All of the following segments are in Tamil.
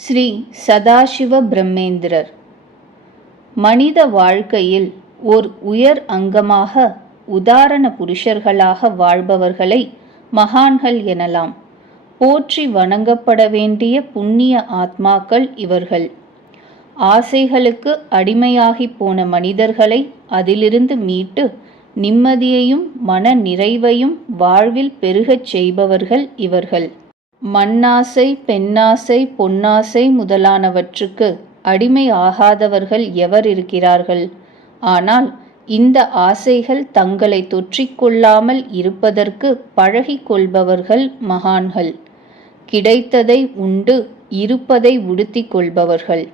ஸ்ரீ சதாசிவ பிரம்மேந்திரர். மனித வாழ்க்கையில் ஓர் உயர் அங்கமாக உதாரண புருஷர்களாக வாழ்பவர்களை மகான்கள் எனலாம். போற்றி வணங்கப்பட வேண்டிய புண்ணிய ஆத்மாக்கள் இவர்கள். ஆசைகளுக்கு அடிமையாகி போன மனிதர்களை அதிலிருந்து மீட்டு நிம்மதியையும் மன நிறைவையும் வாழ்வில் பெருகச் செய்பவர்கள் இவர்கள். மண்ணாசை, பெண்ணாசை, பொன்னாசை முதலானவற்றுக்கு அடிமை ஆகாதவர்கள் எவர் இருக்கிறார்கள்? ஆனால் இந்த ஆசைகள் தங்களை தொற்றிக்கொள்ளாமல் இருப்பதற்கு பழகிக் கொள்பவர்கள் மகான்கள். கிடைத்ததை உண்டு இருப்பதை உடுத்திக் கொள்பவர்கள்.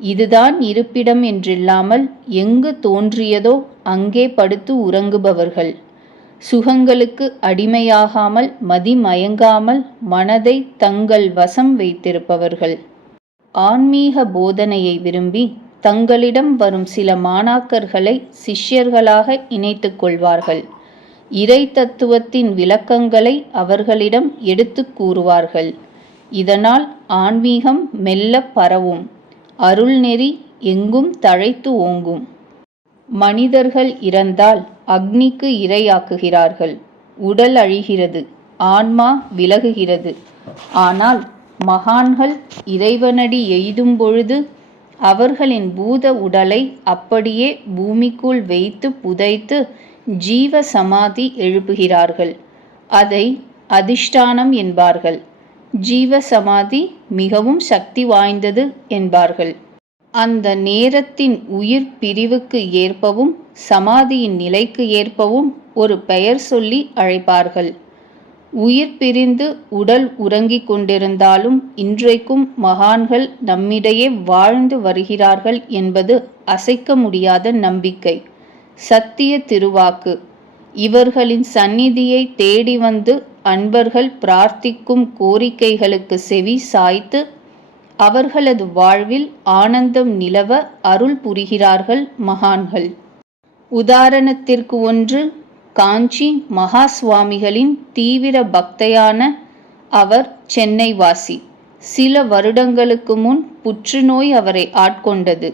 இதுதான் இருப்பிடம் என்றில்லாமல் எங்கு தோன்றியதோ அங்கே படுத்து உறங்குபவர்கள். சுகங்களுக்கு அடிமையாகாமல் மதிமயங்காமல் மனதை தங்கள் வசம் வைத்திருப்பவர்கள். ஆன்மீக போதனையை விரும்பி தங்களிடம் வரும் சில மாணாக்கர்களை சிஷ்யர்களாக இணைத்துக் கொள்வார்கள். இறை தத்துவத்தின் விளக்கங்களை அவர்களிடம் எடுத்து கூறுவார்கள். இதனால் ஆன்மீகம் மெல்ல பரவும். அருள்நெறி எங்கும் தழைத்து ஓங்கும். மனிதர்கள் இறந்தால் அக்னிக்கு இரையாக்குகிறார்கள். உடல் அழிகிறது, ஆன்மா விலகுகிறது. ஆனால் மகான்கள் இறைவனடி எய்தும் பொழுது அவர்களின் பூத உடலை அப்படியே பூமிக்குள் வைத்து புதைத்து ஜீவ சமாதி எழுப்புகிறார்கள். அதை அதிஷ்டானம் என்பார்கள். ஜீவ சமாதி மிகவும் சக்தி வாய்ந்தது என்பார்கள். அந்த நேரத்தின் உயிர் பிரிவுக்கு ஏற்பவும் சமாதியின் நிலைக்கு ஏற்பவும் ஒரு பெயர் சொல்லி அழைப்பார்கள். உயிர் பிரிந்து உடல் உறங்கிக் கொண்டிருந்தாலும் இன்றைக்கும் மகான்கள் நம்மிடையே வாழ்ந்து வருகிறார்கள் என்பது அசைக்க முடியாத நம்பிக்கை. சத்திய திருவாக்கு. இவர்களின் சந்நிதியை தேடி வந்து அன்பர்கள் பிரார்த்திக்கும் கோரிக்கைகளுக்கு செவி சாய்த்து அவர்களது வாழ்வில் ஆனந்தம் நிலவ அருள் புரிகிறார்கள் மகான்கள். உதாரணத்திற்கு ஒன்று, காஞ்சி மகா சுவாமிகளின் தீவிர பக்தையான அவர் சென்னை வாசி. சில வருடங்களுக்கு முன் புற்றுநோய் அவரை ஆட்கொண்டது.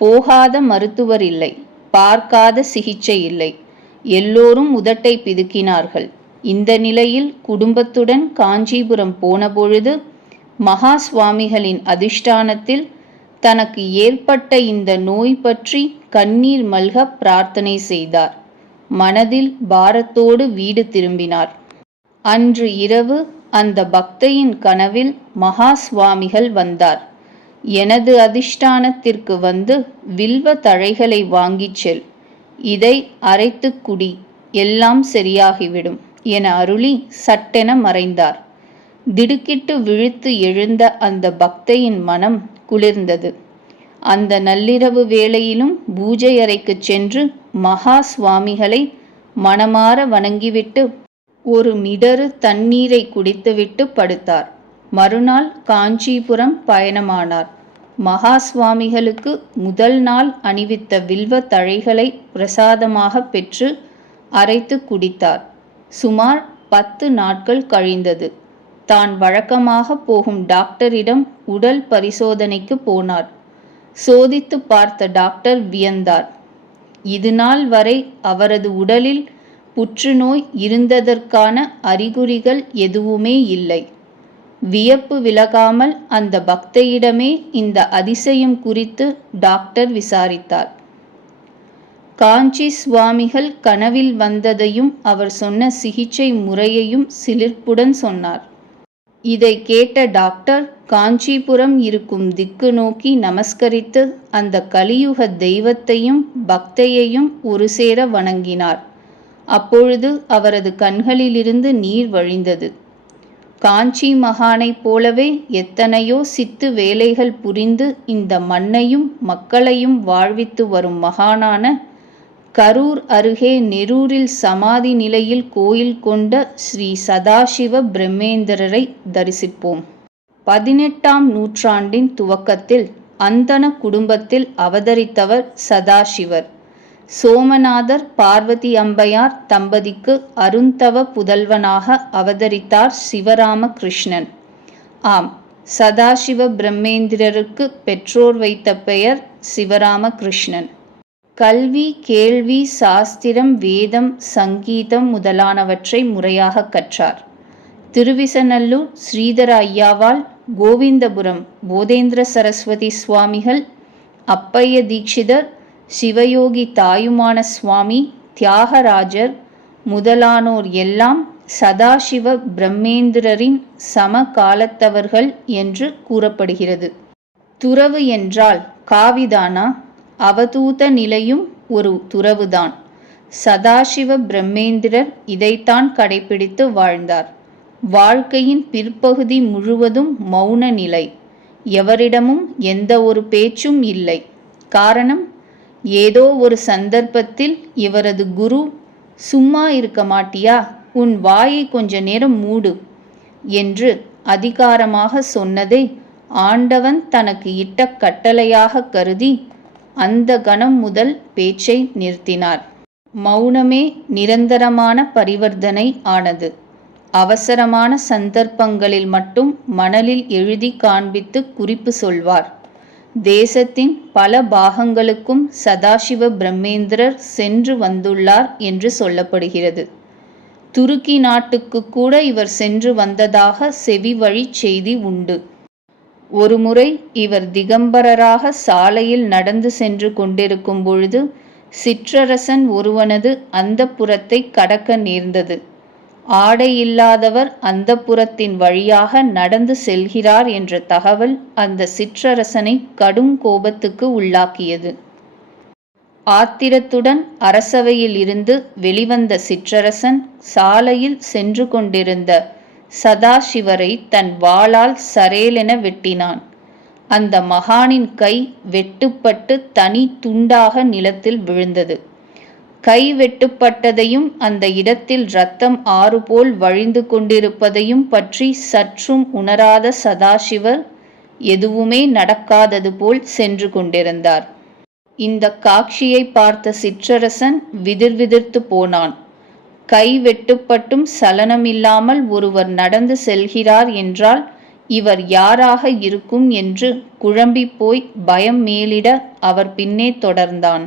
போகாத மருத்துவர் இல்லை, பார்க்காத சிகிச்சை இல்லை. எல்லோரும் உதட்டை பிதுக்கினார்கள். இந்த நிலையில் குடும்பத்துடன் காஞ்சிபுரம் போனபொழுது மகா சுவாமிகளின் அதிஷ்டானத்தில் தனக்கு ஏற்பட்ட இந்த நோய் பற்றி கண்ணீர் மல்க பிரார்த்தனை செய்தார். மனதில் பாரத்தோடு வீடு திரும்பினார். அன்று இரவு அந்த பக்தையின் கனவில் மகா சுவாமிகள் வந்தார். எனது அதிஷ்டானத்திற்கு வந்து வில்வ தழைகளை வாங்கிச் செல், இதை அரைத்து குடி, எல்லாம் சரியாகிவிடும் என அருளி சட்டென மறைந்தார். திடுக்கிட்டு விழித்து எழுந்த அந்த பக்தையின் மனம் குளிர்ந்தது. அந்த நள்ளிரவு வேளையிலும் பூஜை அறைக்கு சென்று மகா சுவாமிகளை மனமாற வணங்கிவிட்டு ஒரு மிடறு தண்ணீரை குடித்துவிட்டு படுத்தார். மறுநாள் காஞ்சிபுரம் பயணமானார். மகா சுவாமிகளுக்கு முதல் நாள் அணிவித்த வில்வ தழைகளை பிரசாதமாக பெற்று அரைத்து குடித்தார். சுமார் 10 நாட்கள் கழிந்தது. தான் வழக்கமாக போகும் டாக்டரிடம் உடல் பரிசோதனைக்கு போனார். சோதித்து பார்த்த டாக்டர் வியந்தார். இதுநாள் வரை அவரது உடலில் புற்றுநோய் இருந்ததற்கான அறிகுறிகள் எதுவுமே இல்லை. வியப்பு விலகாமல் அந்த பக்தையிடமே இந்த அதிசயம் குறித்து டாக்டர் விசாரித்தார். காஞ்சி சுவாமிகள் கனவில் வந்ததையும் அவர் சொன்ன சிகிச்சை முறையையும் சிலிர்ப்புடன் சொன்னார். இதை கேட்ட டாக்டர் காஞ்சிபுரம் இருக்கும் திக்கு நோக்கி நமஸ்கரித்து அந்த கலியுக தெய்வத்தையும் பக்தையையும் ஒரு சேர வணங்கினார். அப்பொழுது அவரது கண்களிலிருந்து நீர் வழிந்தது. காஞ்சி மகானைப் போலவே எத்தனையோ சித்து வேலைகள் புரிந்து இந்த மண்ணையும் மக்களையும் வாழ்வித்து வரும் மகானான கரூர் அருகே நெரூரில் சமாதி நிலையில் கோயில் கொண்ட ஸ்ரீ சதாசிவ பிரம்மேந்திரரை தரிசிப்போம். 18ஆம் நூற்றாண்டின் துவக்கத்தில் அந்தண குடும்பத்தில் அவதரித்தவர் சதாசிவர். சோமநாதர் பார்வதி அம்பையார் தம்பதிக்கு அருந்தவ புதல்வனாக அவதரித்தார் சிவராம கிருஷ்ணன். ஆம், சதாசிவ பிரம்மேந்திரருக்கு பெற்றோர் வைத்த பெயர் சிவராமகிருஷ்ணன். கல்வி, கேள்வி, சாஸ்திரம், வேதம், சங்கீதம் முதலானவற்றை முறையாக கற்றார். திருவிசநல்லூர் ஸ்ரீதர ஐயாவால், கோவிந்தபுரம் போதேந்திர சரஸ்வதி சுவாமிகள், அப்பைய தீட்சிதர், சிவயோகி தாயுமான சுவாமி, தியாகராஜர் முதலானோர் எல்லாம் சதாசிவ பிரம்மேந்திரரின் சமகாலத்தவர்கள் என்று கூறப்படுகிறது. துறவு என்றால் காவிதானா? அவதூத நிலையும் ஒரு துறவுதான். சதாசிவ பிரம்மேந்திரர் இதைத்தான் கடைபிடித்து வாழ்ந்தார். வாழ்க்கையின் பிற்பகுதி முழுவதும் மௌன நிலை. எவரிடமும் எந்த ஒரு பேச்சும் இல்லை. காரணம், ஏதோ ஒரு சந்தர்ப்பத்தில் இவரது குரு, சும்மா இருக்க மாட்டியா, உன் வாயை கொஞ்ச நேரம் மூடு என்று அதிகாரமாக சொன்னதை ஆண்டவன் தனக்கு இட்ட கட்டளையாக கருதி அந்த கணம் முதல் பேச்சை நிறுத்தினார். மௌனமே நிரந்தரமான பரிவர்த்தனை ஆனது. அவசரமான சந்தர்ப்பங்களில் மட்டும் மணலில் எழுதி காண்பித்து குறிப்பு சொல்வார். தேசத்தின் பல பாகங்களுக்கும் சதாசிவ பிரம்மேந்திரர் சென்று வந்துள்ளார் என்று சொல்லப்படுகிறது. துருக்கி நாட்டுக்கு கூட இவர் சென்று வந்ததாக செவி வழி செய்தி உண்டு. ஒருமுறை இவர் திகம்பரராக சாலையில் நடந்து சென்று கொண்டிருக்கும் பொழுது சிற்றரசன் ஒருவனது அந்தப்புரத்தை கடக்க நேர்ந்தது. ஆடை இல்லாதவர் அந்தப்புரத்தின் வழியாக நடந்து செல்கிறார் என்ற தகவல் அந்த சிற்றரசனை கடும் கோபத்துக்கு உள்ளாக்கியது. ஆத்திரத்துடன் அரசவையில் இருந்து வெளிவந்த சிற்றரசன் சாலையில் சென்று கொண்டிருந்த சதாசிவரை தன் வாளால் சரேலென வெட்டினான். அந்த மகானின் கை வெட்டுப்பட்டு தனி துண்டாக நிலத்தில் விழுந்தது. கை வெட்டுப்பட்டதையும் அந்த இடத்தில் இரத்தம் ஆறு போல் வழிந்து கொண்டிருப்பதையும் பற்றி சற்றும் உணராத சதாசிவர் எதுவுமே நடக்காதது போல் சென்று கொண்டிருந்தார். இந்த காட்சியை பார்த்த சிற்றரசன் விதிர்விதிர்த்து போனான். கை வெட்டுப்பட்டும் சலனமில்லாமல் ஒருவர் நடந்து செல்கிறார் என்றால் இவர் யாராக இருக்கும் என்று குழம்பி போய் பயம் மேலிட அவர் பின்னே தொடர்ந்தான்.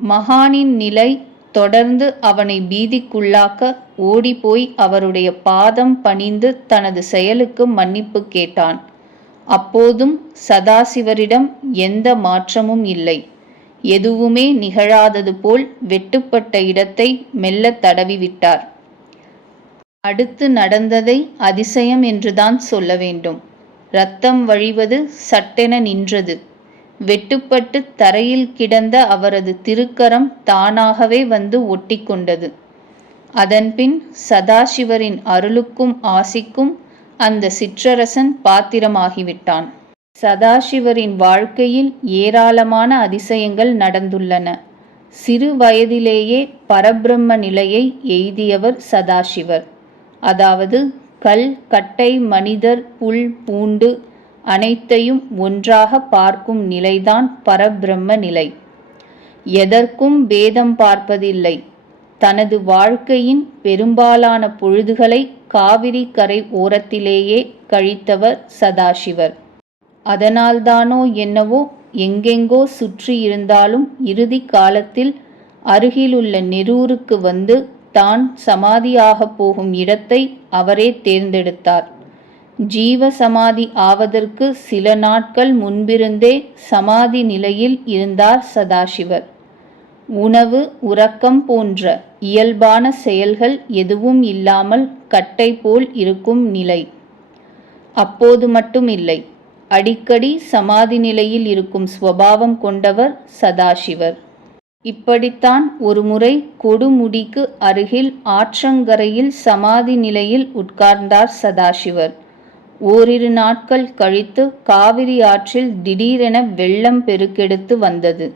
மகானின் நிலை தொடர்ந்து அவனை பீதிக்குள்ளாக்க ஓடிப்போய் அவருடைய பாதம் பணிந்து தனது செயலுக்கு மன்னிப்பு கேட்டான். அப்போதும் சதாசிவரிடம் எந்த மாற்றமும் இல்லை. எதுவுமே நிகழாதது போல் வெட்டுப்பட்ட இடத்தை மெல்ல தடவிவிட்டார். அடுத்து நடந்ததை அதிசயம் என்றுதான் சொல்ல வேண்டும். இரத்தம் வழிவது சட்டென நின்றது. வெட்டுப்பட்டு தரையில் கிடந்த அவரது திருக்கரம் தானாகவே வந்து ஒட்டிக்கொண்டது. அதன்பின் சதாசிவரின் அருளுக்கும் ஆசிக்கும் அந்த சிற்றரசன் பாத்திரமாகிவிட்டான். சதாசிவரின் வாழ்க்கையில் ஏராளமான அதிசயங்கள் நடந்துள்ளன. சிறு வயதிலேயே பரபிரம்ம நிலையை எய்தியவர் சதாசிவர். அதாவது கல், கட்டை, மனிதர், புல், பூண்டு அனைத்தையும் ஒன்றாக பார்க்கும் நிலைதான் பரபிரம்ம நிலை. எதற்கும் பேதம் பார்ப்பதில்லை. தனது வாழ்க்கையின் பெரும்பாலான பொழுதுகளை காவிரி கரை ஓரத்திலேயே கழித்தவர் சதாசிவர். அதனால்தானோ என்னவோ எங்கெங்கோ சுற்றி இருந்தாலும் இறுதி காலத்தில் அருகிலுள்ள நெரூருக்கு வந்து தான் சமாதியாகப் போகும் இடத்தை அவரே தேர்ந்தெடுத்தார். ஜீவ சமாதி ஆவதற்கு சில நாட்கள் முன்பிருந்தே சமாதி நிலையில் இருந்தார் சதாசிவர். உணவு, உறக்கம் போன்ற இயல்பான செயல்கள் எதுவும் இல்லாமல் கட்டை போல் இருக்கும் நிலை. அப்போது மட்டும் இல்லை, அடிக்கடி சமாதி நிலையில் இருக்கும் சுபாவம் கொண்டவர் சதாசிவர். இப்படித்தான் ஒருமுறை கொடுமுடிக்கு அருகில் ஆற்றங்கரையில் சமாதி நிலையில் உட்கார்ந்தார் சதாசிவர். ஓரிரு நாட்கள் கழித்து காவிரி ஆற்றில் திடீரென வெள்ளம் பெருக்கெடுத்து வந்தது.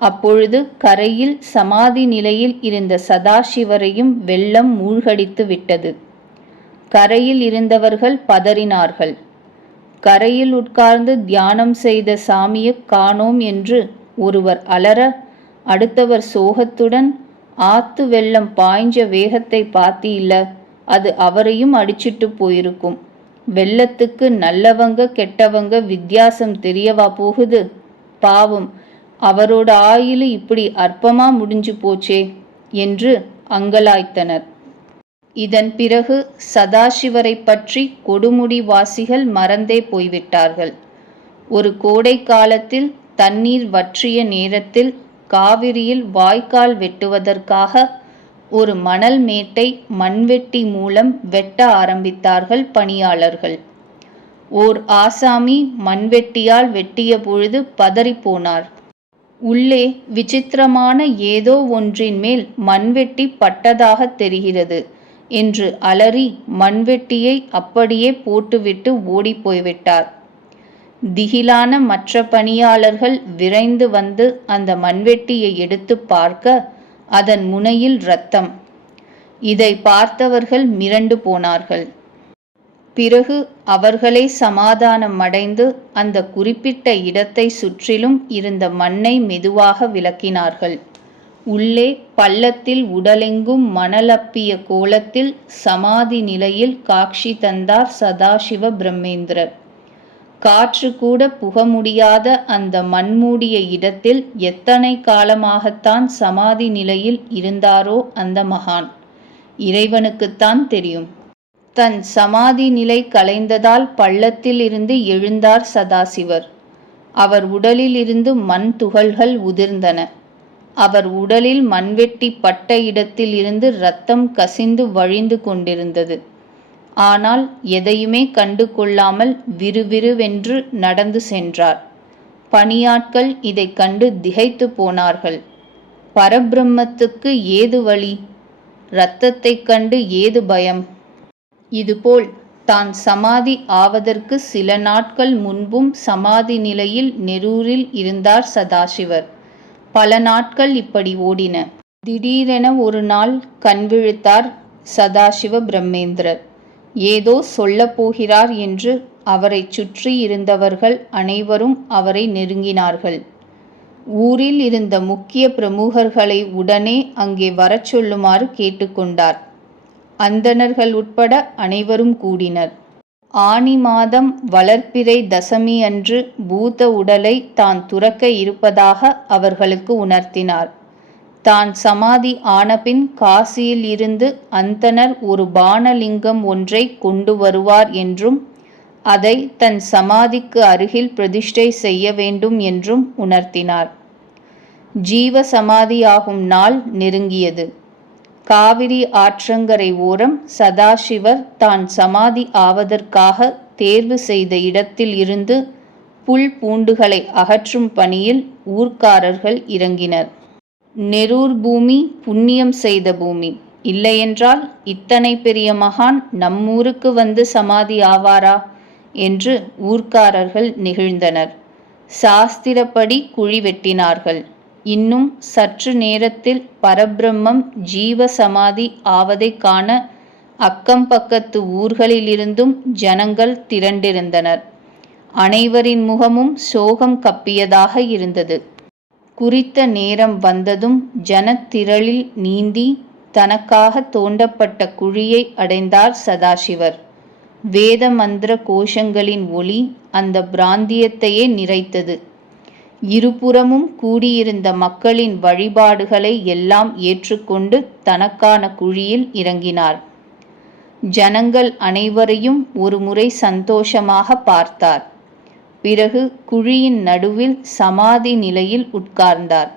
அப்பொழுது கரையில் சமாதி நிலையில் இருந்த சதாசிவரையும் வெள்ளம் மூழ்கடித்து விட்டது. கரையில் இருந்தவர்கள் பதறினார்கள். கரையில் உட்கார்ந்து தியானம் செய்த சாமியை காணோம் என்று ஒருவர் அலற, அடுத்தவர் சோகத்துடன், ஆத்து வெள்ளம் பாய்ஞ்ச வேகத்தை பார்த்தில்ல, அது அவரையும் அடிச்சிட்டு போயிருக்கும் வெள்ளத்துக்கு நல்லவங்க கெட்டவங்க வித்தியாசம் தெரியவா போகுது? பாவம், அவரோட ஆயுளு இப்படி அற்பமா முடிஞ்சு போச்சே என்று அங்கலாய்த்தனர். இதன் பிறகு சதாசிவரை பற்றி கொடுமுடி வாசிகள் மறந்தே போய்விட்டார்கள். ஒரு கோடை காலத்தில் தண்ணீர் வற்றிய நேரத்தில் காவிரியில் வாய்க்கால் வெட்டுவதற்காக ஒரு மணல் மேட்டை மண்வெட்டி மூலம் வெட்ட ஆரம்பித்தார்கள் பணியாளர்கள். ஓர் ஆசாமி மண்வெட்டியால் வெட்டிய பொழுது பதறிப்போனார். உள்ளே விசித்திரமான ஏதோ ஒன்றின் மேல் மண்வெட்டி பட்டதாக தெரிகிறது என்று அலறி மண்வெட்டியை அப்படியே போட்டுவிட்டு ஓடிப்போய்விட்டார். திகிலான மற்ற பணியாளர்கள் விரைந்து வந்து அந்த மண்வெட்டியை எடுத்து பார்க்க அதன் முனையில் இரத்தம். இதை பார்த்தவர்கள் மிரண்டு போனார்கள். பிறகு அவர்களே சமாதானம் அடைந்து அந்த குறிப்பிட்ட இடத்தை சுற்றிலும் இருந்த மண்ணை மெதுவாக விலக்கினார்கள். உள்ளே பள்ளத்தில் உடலெங்கும் மணலப்பிய கோலத்தில் சமாதி நிலையில் காட்சி தந்தார் சதாசிவ பிரம்மேந்திரர். காற்று கூட புக முடியாத அந்த மண்மூடிய இடத்தில் எத்தனை காலமாகத்தான் சமாதி நிலையில் இருந்தாரோ அந்த மகான், இறைவனுக்குத்தான் தெரியும். தன் சமாதி நிலை கலைந்ததால் பள்ளத்தில் இருந்து எழுந்தார் சதாசிவர். அவர் உடலில் இருந்து மண் துகள்கள் உதிர்ந்தன. அவர் உடலில் மண்வெட்டி பட்ட இடத்தில் இருந்து இரத்தம் கசிந்து வழிந்து கொண்டிருந்தது. ஆனால் எதையுமே கண்டு கொள்ளாமல் விறுவிறுவென்று நடந்து சென்றார். பணியாட்கள் இதை கண்டு திகைத்து போனார்கள். பரபிரம்மத்துக்கு ஏது வழி? இரத்தத்தைக் கண்டு ஏது பயம்? இதுபோல் தான் சமாதி ஆவதற்கு சில நாட்கள் முன்பும் சமாதி நிலையில் நெரூரில் இருந்தார் சதாசிவர். பல நாட்கள் இப்படி ஓடின. திடீரென ஒரு நாள் கண்விழித்தார் சதாசிவ பிரம்மேந்திரர். ஏதோ சொல்லப் போகிறார் என்று அவரை சுற்றி இருந்தவர்கள் அனைவரும் அவரை நெருங்கினார்கள். ஊரில் இருந்த முக்கிய பிரமுகர்களை உடனே அங்கே வரச் சொல்லுமாறு கேட்டுக்கொண்டார். அந்தணர்கள் உட்பட அனைவரும் கூடினர். ஆனி மாதம் வளர்ப்பிறை தசமி அன்று பூத உடலை தான் துறக்க இருப்பதாக அவர்களுக்கு உணர்த்தினார். தான் சமாதி ஆனபின் காசியில் இருந்து அந்தணர் ஒரு பானலிங்கம் ஒன்றை கொண்டு வருவார் என்றும் அதை தன் சமாதிக்கு அருகில் பிரதிஷ்டை செய்ய வேண்டும் என்றும் உணர்த்தினார். ஜீவ சமாதியாகும் நாள் நெருங்கியது. காவிரி ஆற்றங்கரை ஓரம் சதாசிவர் தான் சமாதி ஆவதற்காக தேர்வு செய்த இடத்தில் இருந்து புல் பூண்டுகளை அகற்றும் பணியில் ஊர்க்காரர்கள் இறங்கினர். நெரூர் பூமி புண்ணியம் செய்த பூமி. இல்லையென்றால் இத்தனை பெரிய மகான் நம்மூருக்கு வந்து சமாதி ஆவாரா என்று ஊர்க்காரர்கள் நெகிழ்ந்தனர். சாஸ்திரப்படி குழி வெட்டினார்கள். இன்னும் சற்று நேரத்தில் பரபிரம்மம் ஜீவ சமாதி ஆவதை காண அக்கம் பக்கத்து ஊர்களிலிருந்தும் ஜனங்கள் திரண்டிருந்தனர். அனைவரின் முகமும் சோகம் கப்பியதாக இருந்தது. குறித்த நேரம் வந்ததும் ஜனத்திரளில் நீந்தி தனக்காக தோண்டப்பட்ட குழியை அடைந்தார் சதாசிவர். வேத மந்திர கோஷங்களின் ஒளி அந்த பிராந்தியத்தையே நிறைத்தது. இருபுறமும் கூடியிருந்த மக்களின் வழிபாடுகளை எல்லாம் ஏற்றுக்கொண்டு தனக்கான குழியில் இறங்கினார். ஜனங்கள் அனைவரையும் ஒரு முறை சந்தோஷமாக பார்த்தார். பிறகு குழியின் நடுவில் சமாதி நிலையில் உட்கார்ந்தார்.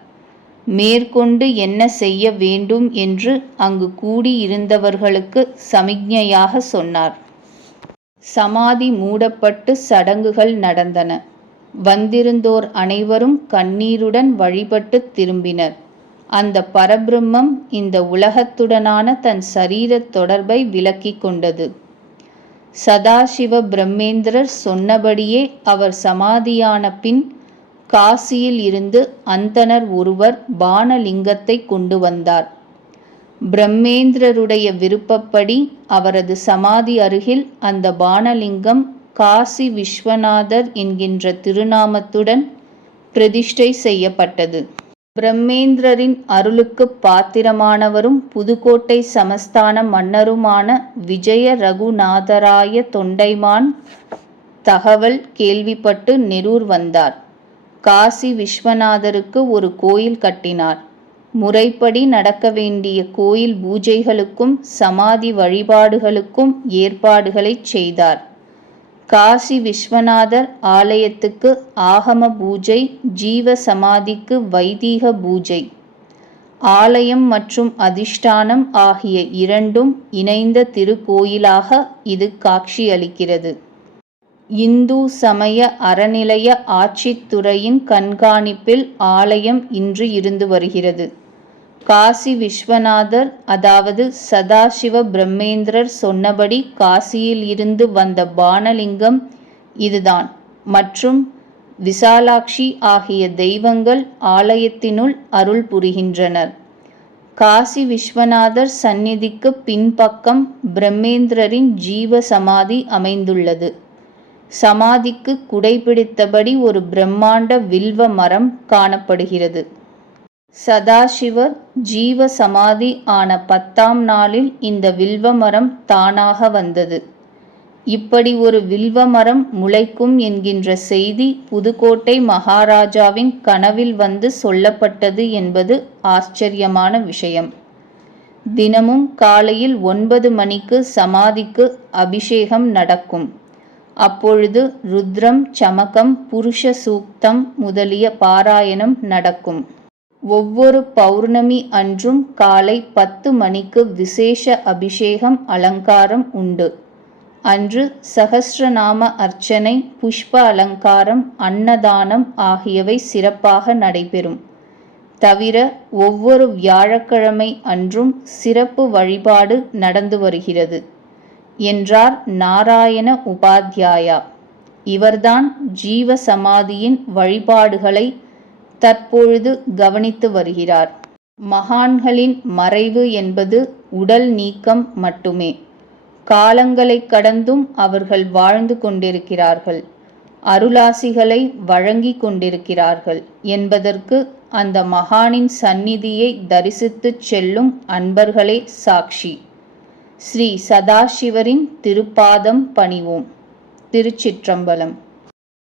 மேற்கொண்டு என்ன செய்ய வேண்டும் என்று அங்கு கூடியிருந்தவர்களுக்கு சமிக்ஞையாக சொன்னார். சமாதி மூடப்பட்டு சடங்குகள் நடந்தன. வந்திருந்தோர் அனைவரும் கண்ணீருடன் வழிபட்டு திரும்பினர். அந்த பரபிரம்மம் இந்த உலகத்துடனான தன் சரீரத் தொடர்பை விலக்கிக் கொண்டது. சதாசிவ பிரம்மேந்திரர் சொன்னபடியே அவர் சமாதியான பின் காசியில் இருந்து அந்தணர் ஒருவர் பானலிங்கத்தை கொண்டு வந்தார். பிரம்மேந்திரருடைய விருப்பப்படி அவரது சமாதி அருகில் அந்த பானலிங்கம் காசி விஸ்வநாதர் என்கின்ற திருநாமத்துடன் பிரதிஷ்டை செய்யப்பட்டது. பிரம்மேந்திரரின் அருளுக்குப் பாத்திரமானவரும் புதுக்கோட்டை சமஸ்தான மன்னருமான விஜய ரகுநாதராய தொண்டைமான் தகவல் கேள்விப்பட்டு நெரூர் வந்தார். காசி விஸ்வநாதருக்கு ஒரு கோயில் கட்டினார். முறைப்படி நடக்க வேண்டிய கோயில் பூஜைகளுக்கும் சமாதி வழிபாடுகளுக்கும் ஏற்பாடுகளைச் செய்தார். காசி விஸ்வநாதர் ஆலயத்துக்கு ஆகம பூஜை, ஜீவ சமாதிக்கு வைதீக பூஜை. ஆலயம் மற்றும் அதிஷ்டானம் ஆகிய இரண்டும் இணைந்த திருக்கோயிலாக இது காட்சியளிக்கிறது. இந்து சமய அறநிலைய ஆட்சித்துறையின் கண்காணிப்பில் ஆலயம் இன்று இருந்து வருகிறது. காசி விஸ்வநாதர் அதாவது சதாசிவ பிரம்மேந்திரர் சொன்னபடி காசியில் இருந்து வந்த பானலிங்கம் இதுதான் மற்றும் விசாலாட்சி ஆகிய தெய்வங்கள் ஆலயத்தினுள் அருள் புரிகின்றனர். காசி விஸ்வநாதர் சந்நிதிக்கு பின்பக்கம் பிரம்மேந்திரரின் ஜீவ சமாதி அமைந்துள்ளது. சமாதிக்கு குடைபிடித்தபடி ஒரு பிரம்மாண்ட வில்வ மரம் காணப்படுகிறது. சதாசிவர் ஜீவ சமாதி ஆன 10ஆம் நாளில் இந்த வில்வ மரம் தானாக வந்தது. இப்படி ஒரு வில்வ மரம் முளைக்கும் என்கின்ற செய்தி புதுக்கோட்டை மகாராஜாவின் கனவில் வந்து சொல்லப்பட்டது என்பது ஆச்சரியமான விஷயம். தினமும் காலையில் 9 மணிக்கு சமாதிக்கு அபிஷேகம் நடக்கும். அப்பொழுது ருத்ரம், சமகம், புருஷ சூக்தம் முதலிய பாராயணம் நடக்கும். ஒவ்வொரு பௌர்ணமி அன்றும் காலை 10 மணிக்கு விசேஷ அபிஷேகம் அலங்காரம் உண்டு. அன்று சகஸ்ரநாம அர்ச்சனை, புஷ்ப அலங்காரம், அன்னதானம் ஆகியவை சிறப்பாக நடைபெறும். தவிர ஒவ்வொரு வியாழக்கிழமை அன்றும் சிறப்பு வழிபாடு நடந்து வருகிறது என்றார் நாராயண உபாத்யாயா. இவர்தான் ஜீவ சமாதியின் வழிபாடுகளை தற்பொழுது கவனித்து வருகிறார். மகான்களின் மறைவு என்பது உடல் நீக்கம் மட்டுமே. காலங்களை கடந்தும் அவர்கள் வாழ்ந்து கொண்டிருக்கிறார்கள், அருளாசிகளை வழங்கி கொண்டிருக்கிறார்கள் என்பதற்கு அந்த மகானின் சந்நிதியை தரிசித்துச் செல்லும் அன்பர்களே சாட்சி. ஸ்ரீ சதாசிவரின் திருப்பாதம் பணிவோம். திருச்சிற்றம்பலம்.